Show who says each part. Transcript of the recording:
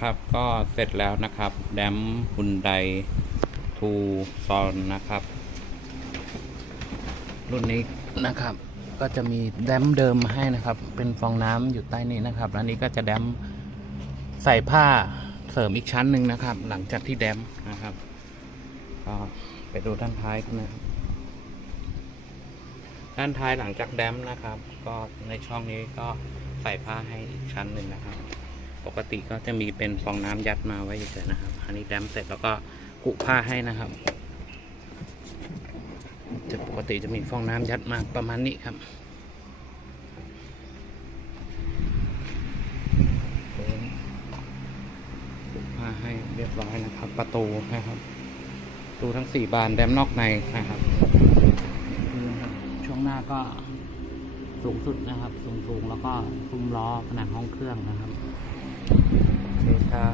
Speaker 1: ครับก็เสร็จแล้วนะครับ แดมฮุนไดทูซอนนะครับ รุ่นนี้นะครับ ก็จะมีแดมเดิมมาให้นะครับ เป็นฟองน้ำอยู่ใต้นี้นะครับแล้วนี้ก็จะแดมใส่ผ้าเสริมอีกชั้นหนึ่งนะครับ หลังจากที่แดมนะครับก็ไปดูด้านท้ายกันนะครับ ด้านท้ายหลังจากแดมนะครับ ก็ในช่องนี้ก็ใส่ผ้าให้อีกชั้นหนึ่งนะครับ ปกติก็จะมีเป็นฟองน้ำยัดมาไว้เฉยๆนะครับ อันนี้แดมเสร็จแล้วก็กุผ้าให้นะครับ จะปกติจะมีฟองน้ำยัดมาประมาณนี้ครับกุผ้าให้เรียบร้อยนะครับ ประตูนะครับประตูทั้งสี่บานแดมนอกในนะครับนี่นะครับช่วงหน้าก็สูงสุดนะครับ สูงๆ แล้วก็ซุ้มล้อผนังห้องเครื่องนะครับ เคครับ